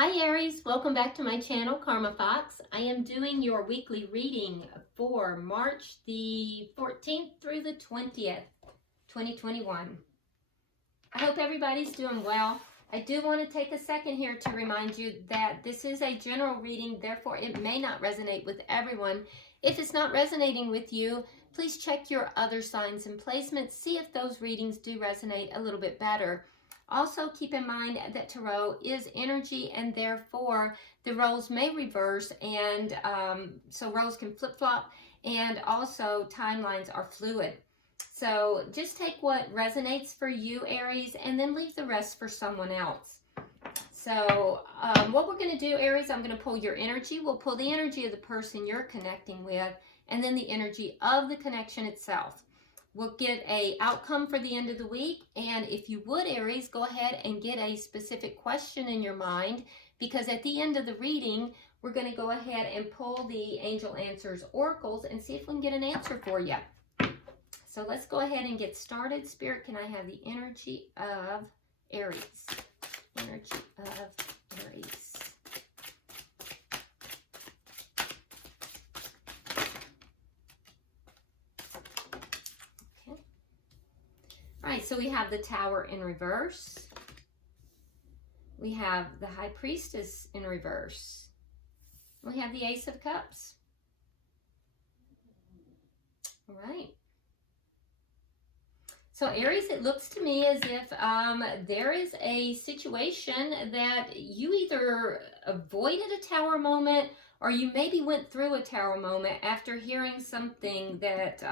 Hi Aries, welcome back to my channel, Karma Fox. I am doing your weekly reading for March the 14th through the 20th, 2021. I hope everybody's doing well. I do want to take a second here to remind you that this is a general reading, therefore it may not resonate with everyone. If it's not resonating with you, please check your other signs and placements, see if those readings do resonate a little bit better. Also, keep in mind that tarot is energy, and therefore the roles may reverse, and so roles can flip-flop, and also timelines are fluid. So just take what resonates for you, Aries, and then leave the rest for someone else. So what we're going to do, Aries, I'm going to pull your energy. We'll pull the energy of the person you're connecting with, and then the energy of the connection itself. We'll get an outcome for the end of the week, and if you would, Aries, go ahead and get a specific question in your mind, because at the end of the reading, we're going to go ahead and pull the Angel Answers Oracles and see if we can get an answer for you. So let's go ahead and get started. Spirit, can I have the energy of Aries? Energy of Aries. All right, so we have the Tower in reverse. We have the High Priestess in reverse. We have the Ace of Cups. All right. So Aries, it looks to me as if there is a situation that you either avoided a Tower moment, or you maybe went through a Tower moment after hearing something that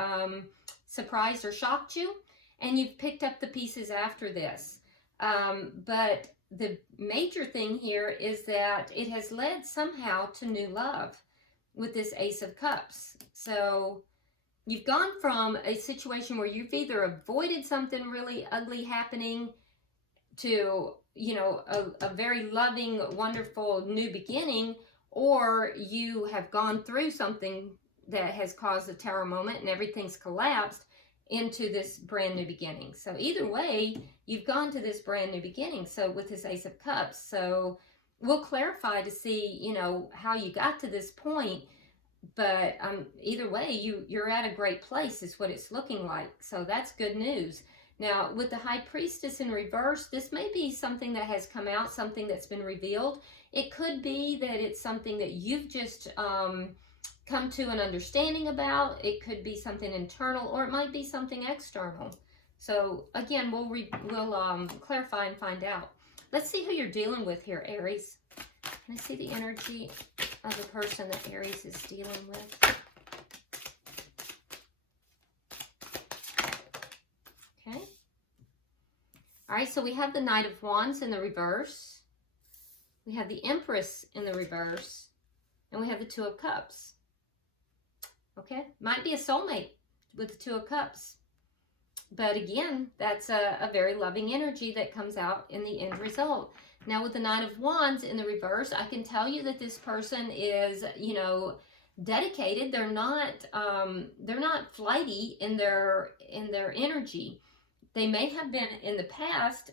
surprised or shocked you. And you've picked up the pieces after this. But the major thing here is that it has led somehow to new love with this Ace of Cups. So you've gone from a situation where you've either avoided something really ugly happening to, you know, a very loving, wonderful new beginning, or you have gone through something that has caused a Tower moment and everything's collapsed into this brand new beginning. So either way, you've gone to this brand new beginning. So with this Ace of Cups, so we'll clarify to see, you know, how you got to this point. But either way, you're at a great place is what it's looking like. So that's good news. Now, with the High Priestess in reverse, this may be something that has come out, something that's been revealed. It could be that it's something that you've just come to an understanding about. It could be something internal, or it might be something external. So again, we'll clarify and find out. Let's see who you're dealing with here, Aries. Can I see the energy of the person that Aries is dealing with? Okay. All right, so we have the Knight of Wands in the reverse. We have the Empress in the reverse. And we have the Two of Cups. Okay, might be a soulmate with the Two of Cups. But again, that's a very loving energy that comes out in the end result. Now with the Knight of Wands in the reverse, I can tell you that this person is, you know, dedicated. They're not flighty in their energy. They may have been in the past,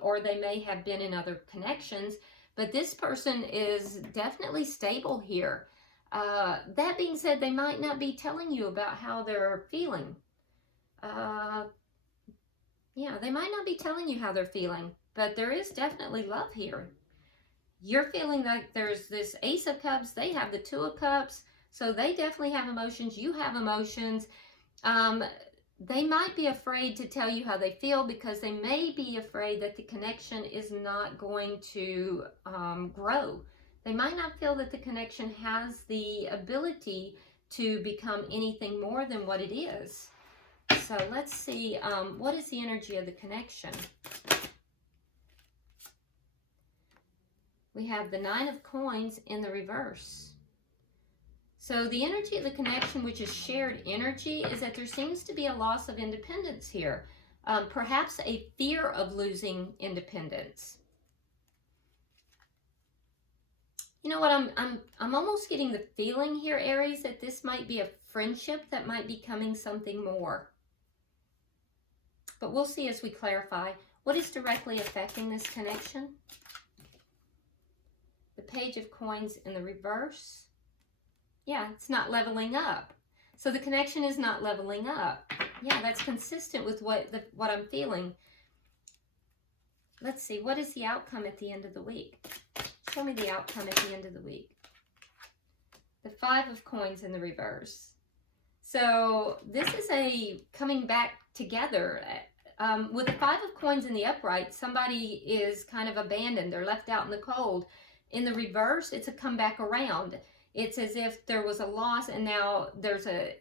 or they may have been in other connections, but this person is definitely stable here. That being said, they might not be telling you about how they're feeling. Yeah, they might not be telling you how they're feeling, but there is definitely love here. You're feeling like there's this Ace of Cups, they have the Two of Cups, so they definitely have emotions, you have emotions. They might be afraid to tell you how they feel, because they may be afraid that the connection is not going to grow. They might not feel that the connection has the ability to become anything more than what it is. So let's see, what is the energy of the connection? We have the Nine of Coins in the reverse. So the energy of the connection, which is shared energy, is that there seems to be a loss of independence here. Perhaps a fear of losing independence. You know what, I'm almost getting the feeling here, Aries, that this might be a friendship that might be becoming something more. But we'll see as we clarify. What is directly affecting this connection? the Page of Coins in the reverse. Yeah, it's not leveling up. So the connection is not leveling up. Yeah, that's consistent with what I'm feeling. Let's see, what is the outcome at the end of the week? Show me the outcome at the end of the week. The Five of Coins in the reverse. So this is a coming back together. With the Five of Coins in the upright, somebody is kind of abandoned. They're left out in the cold. In the reverse, it's a comeback around. It's as if there was a loss and now there's a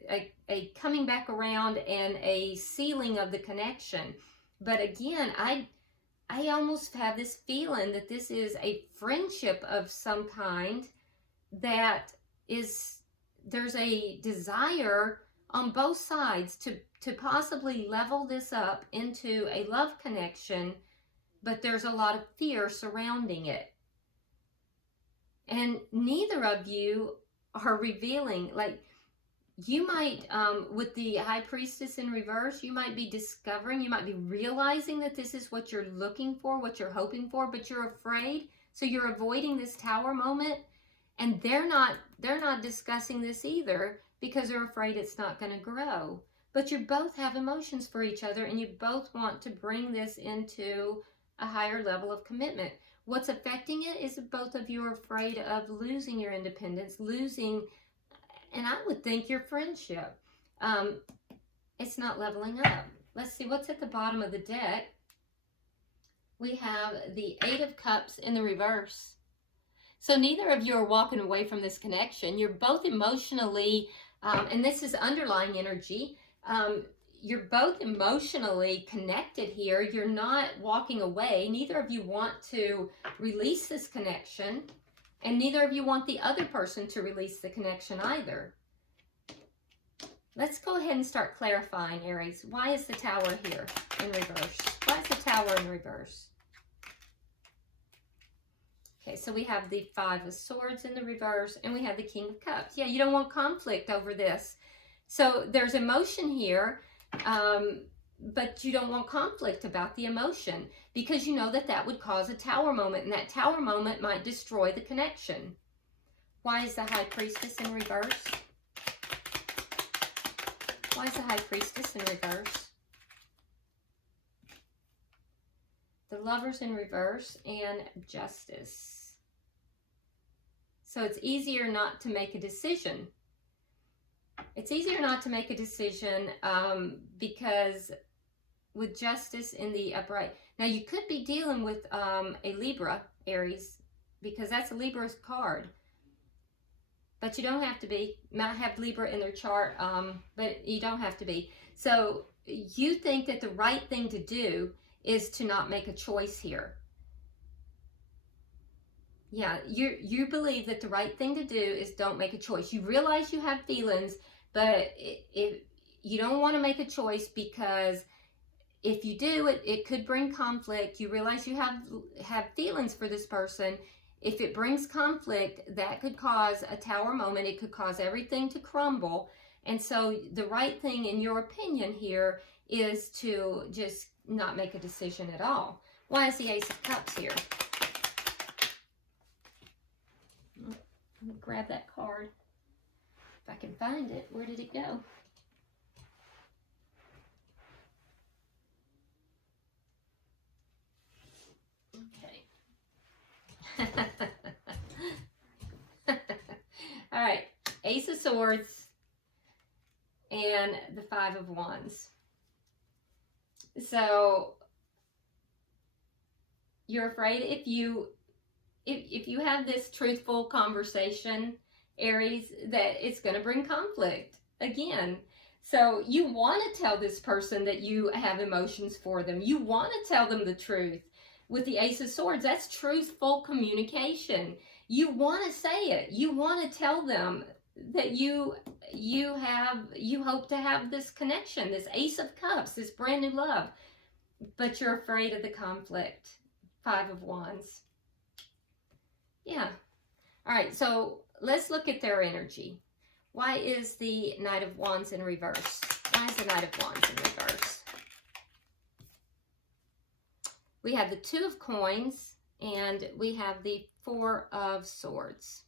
coming back around and a sealing of the connection. But again, I almost have this feeling that this is a friendship of some kind, that is, there's a desire on both sides to possibly level this up into a love connection, but there's a lot of fear surrounding it. And neither of you are revealing, like, you might, with the High Priestess in reverse, you might be discovering, you might be realizing that this is what you're looking for, what you're hoping for, but you're afraid. So you're avoiding this Tower moment, and they're not discussing this either because they're afraid it's not going to grow. But you both have emotions for each other, and you both want to bring this into a higher level of commitment. What's affecting it is that both of you are afraid of losing your independence, losing, and I would think, your friendship. It's not leveling up. Let's see what's at the bottom of the deck. We have the Eight of Cups in the reverse. So neither of you are walking away from this connection. You're both emotionally, and this is underlying energy, you're both emotionally connected here. You're not walking away. Neither of you want to release this connection, and neither of you want the other person to release the connection either. Let's go ahead and start clarifying, Aries. Why is the Tower here in reverse? Why is the Tower in reverse? Okay, so we have the Five of Swords in the reverse, and we have the King of Cups. Yeah, you don't want conflict over this. So there's emotion here, but you don't want conflict about the emotion because you know that that would cause a Tower moment, and that Tower moment might destroy the connection. Why is the High Priestess in reverse? Why is the High Priestess in reverse? The Lovers in reverse and Justice. So it's easier not to make a decision. It's easier not to make a decision because with Justice in the upright. Now you could be dealing with a Libra, Aries, because that's a Libra's card. But you don't have to be. Might have Libra in their chart, but you don't have to be. So you think that the right thing to do is to not make a choice here. Yeah, you believe that the right thing to do is don't make a choice. You realize you have feelings, but if you don't want to make a choice because if you do, it could bring conflict. You realize you have feelings for this person. If it brings conflict, that could cause a Tower moment. It could cause everything to crumble. And so the right thing, in your opinion here, is to just not make a decision at all. Why is the Ace of Cups here? Let me grab that card. If I can find it. Where did it go? Okay. All right. Ace of Swords and the Five of Wands. So you're afraid if you have this truthful conversation, Aries, that it's going to bring conflict again. So you want to tell this person that you have emotions for them. You want to tell them the truth. With the Ace of Swords, that's truthful communication. You want to say it. You want to tell them that you hope to have this connection, this Ace of Cups, this brand new love, but you're afraid of the conflict. Five of Wands. Yeah. All right, so let's look at their energy. Why is the Knight of Wands in reverse? Why is the Knight of Wands in reverse? We have the Two of Coins And we have the Four of Swords.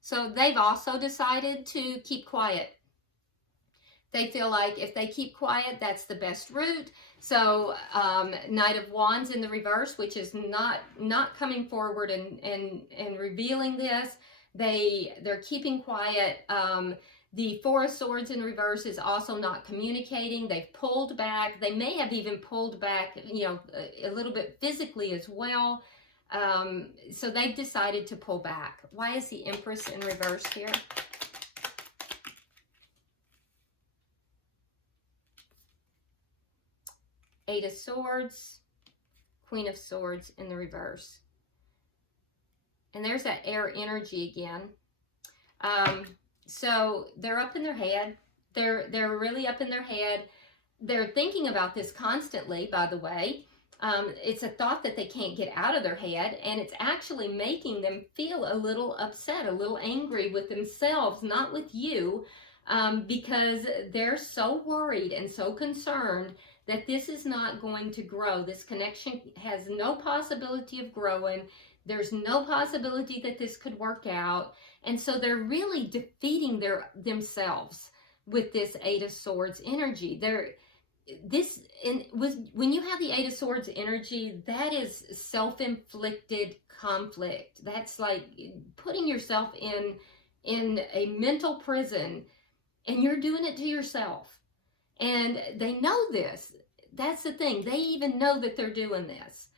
So they've also decided to keep quiet. They feel like if they keep quiet, that's the best route. So Knight of Wands in the reverse, which is not coming forward and revealing this. They're keeping quiet. The Four of Swords in reverse is also not communicating. They've pulled back. They may have even pulled back, you know, a little bit physically as well. So they've decided to pull back. Why is the Empress in reverse here? Eight of Swords, Queen of Swords in the reverse. And there's that air energy again. So they're up in their head. They're really up in their head. They're thinking about this constantly, by the way. It's a thought that they can't get out of their head, and it's actually making them feel a little upset, a little angry with themselves, not with you, because they're so worried and so concerned that this is not going to grow. This connection has no possibility of growing. There's no possibility that this could work out. And so they're really defeating themselves with this Eight of Swords energy. When you have the Eight of Swords energy, that is self-inflicted conflict. That's like putting yourself in a mental prison, and you're doing it to yourself. And they know this. That's the thing. They even know that they're doing this.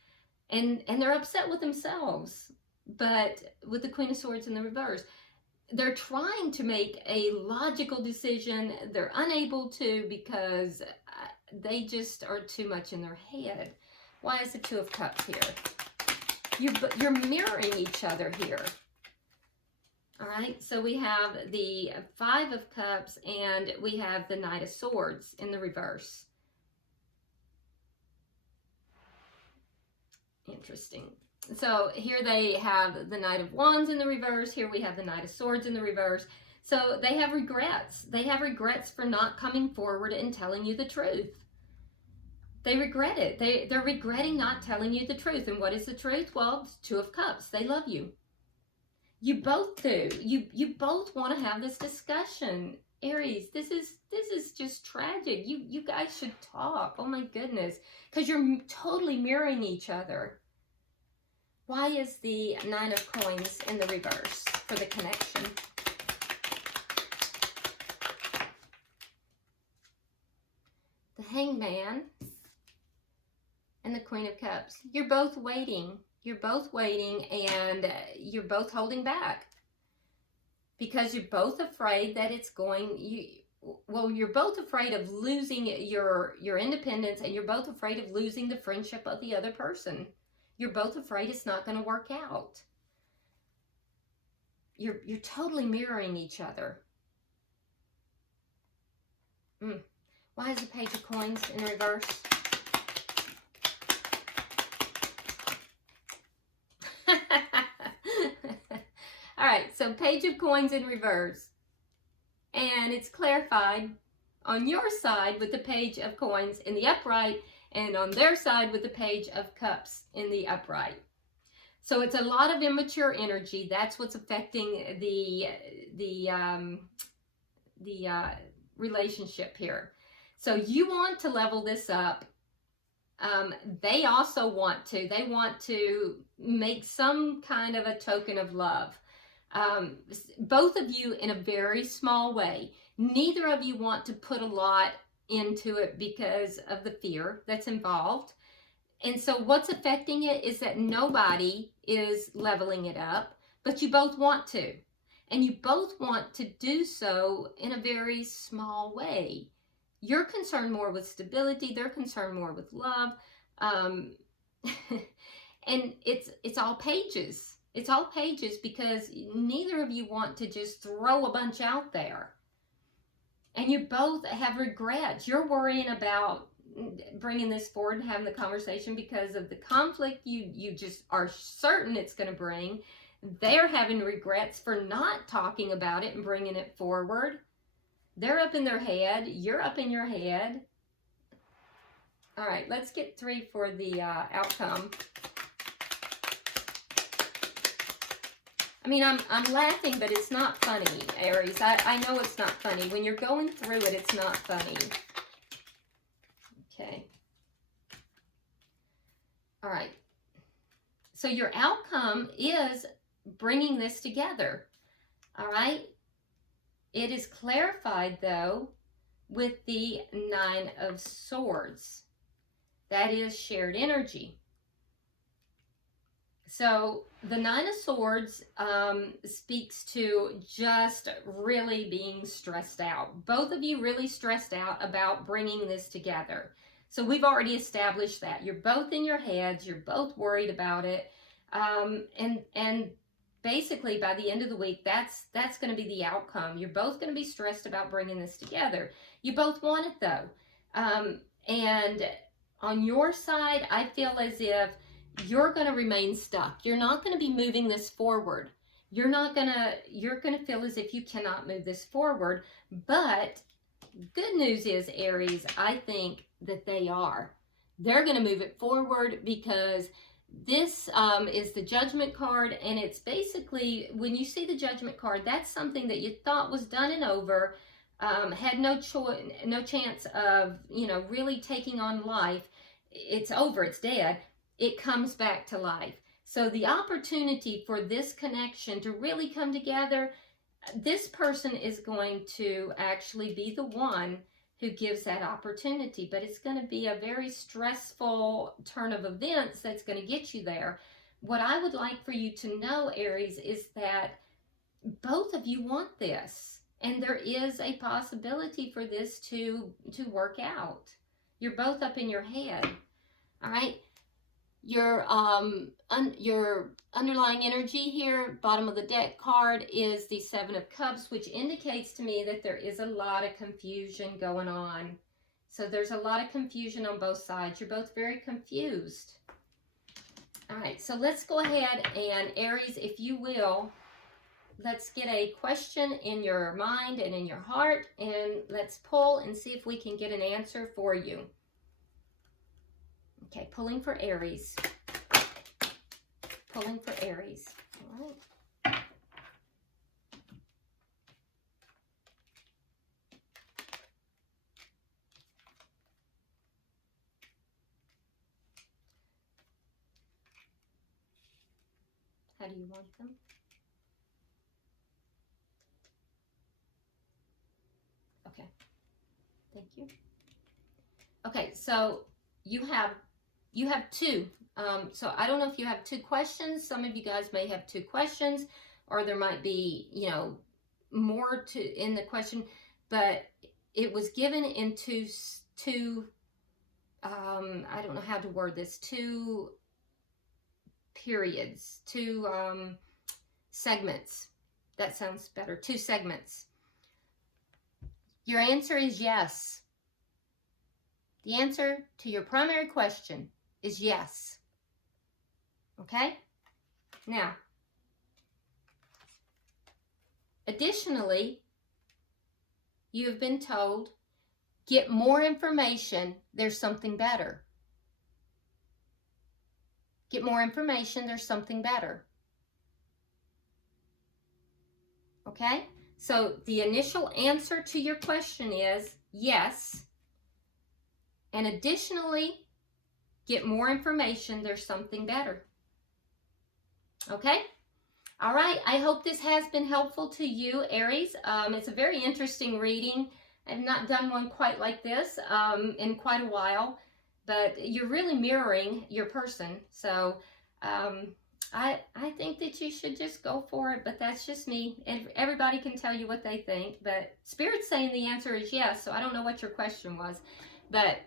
And they're upset with themselves. But with the Queen of Swords in the reverse, they're trying to make a logical decision. They're unable to because they just are too much in their head. Why is the Two of Cups here? You're mirroring each other here. All right, so we have the Five of Cups and we have the Knight of Swords in the reverse. Interesting. So here they have the Knight of Wands in the reverse. Here we have the Knight of Swords in the reverse. So they have regrets. They have regrets for not coming forward and telling you the truth. They regret it. They're regretting not telling you the truth. And what is the truth? Well, it's Two of Cups. They love you. You both do. You both want to have this discussion. Aries, this is just tragic. You guys should talk. Oh my goodness. Because you're totally mirroring each other. Why is the Nine of Coins in the reverse for the connection? The Hangman and the Queen of Cups. You're both waiting. You're both waiting and you're both holding back. Because you're both afraid that it's going... you're both afraid of losing your independence, and you're both afraid of losing the friendship of the other person. You're both afraid it's not going to work out. You're totally mirroring each other. Why is the Page of Coins in reverse? All right, so Page of Coins in reverse. And it's clarified on your side with the Page of Coins in the upright, and on their side with the Page of Cups in the upright. So it's a lot of immature energy. That's what's affecting the relationship here. So you want to level this up. They also want to. They want to make some kind of a token of love. Both of you in a very small way. Neither of you want to put a lot into it because of the fear that's involved. And so what's affecting it is that nobody is leveling it up, but you both want to. And you both want to do so in a very small way. You're concerned more with stability. They're concerned more with love. And it's all pages. It's all pages because neither of you want to just throw a bunch out there. And you both have regrets. You're worrying about bringing this forward and having the conversation because of the conflict you just are certain it's going to bring. They're having regrets for not talking about it and bringing it forward. They're up in their head. You're up in your head. All right, let's get 3 for the outcome. I mean, I'm laughing, but it's not funny, Aries. I know it's not funny. When you're going through it, it's not funny. Okay. All right. So your outcome is bringing this together. All right. It is clarified, though, with the Nine of Swords. That is shared energy. So the Nine of Swords speaks to just really being stressed out. Both of you really stressed out about bringing this together. So we've already established that. You're both in your heads. You're both worried about it. And basically by the end of the week, that's going to be the outcome. You're both going to be stressed about bringing this together. You both want it, though. And on your side, I feel as if you're going to remain stuck. You're not going to be moving this forward. You're going to feel as if you cannot move this forward. But good news is, Aries, I think that they are. They're going to move it forward because this is the Judgment card, and it's basically, when you see the Judgment card, that's something that you thought was done and over, had no chance of, really taking on life. It's over, it's dead. It comes back to life. So the opportunity for this connection to really come together, this person is going to actually be the one who gives that opportunity, but it's going to be a very stressful turn of events that's going to get you there. What I would like for you to know, Aries, is that both of you want this, and there is a possibility for this to work out. You're both up in your head. All right. Your underlying energy here, bottom of the deck card, is the Seven of Cups, which indicates to me that there is a lot of confusion going on. So there's a lot of confusion on both sides. You're both very confused. All right, so let's go ahead and, Aries, if you will, let's get a question in your mind and in your heart, and let's pull and see if we can get an answer for you. Okay, pulling for Aries. Pulling for Aries. All right. How do you want them? Okay. Thank you. Okay, so you have two. So I don't know if you have two questions. Some of you guys may have two questions, or there might be, more in the question, but it was given in two I don't know how to word this, two periods, two segments. That sounds better. Two segments. Your answer is yes. The answer to your primary question is yes. Okay? Now, additionally, you have been told, get more information, there's something better. Get more information, there's something better. Okay? So the initial answer to your question is yes. And additionally, get more information, there's something better. Okay? All right, I hope this has been helpful to you, Aries. It's a very interesting reading. I've not done one quite like this in quite a while, but you're really mirroring your person. So I think that you should just go for it, but that's just me. And everybody can tell you what they think, but Spirit's saying the answer is yes, so I don't know what your question was. But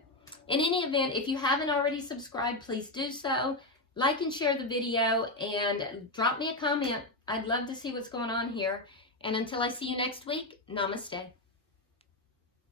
in any event, if you haven't already subscribed, please do so. Like and share the video, and drop me a comment. I'd love to see what's going on here. And until I see you next week, namaste.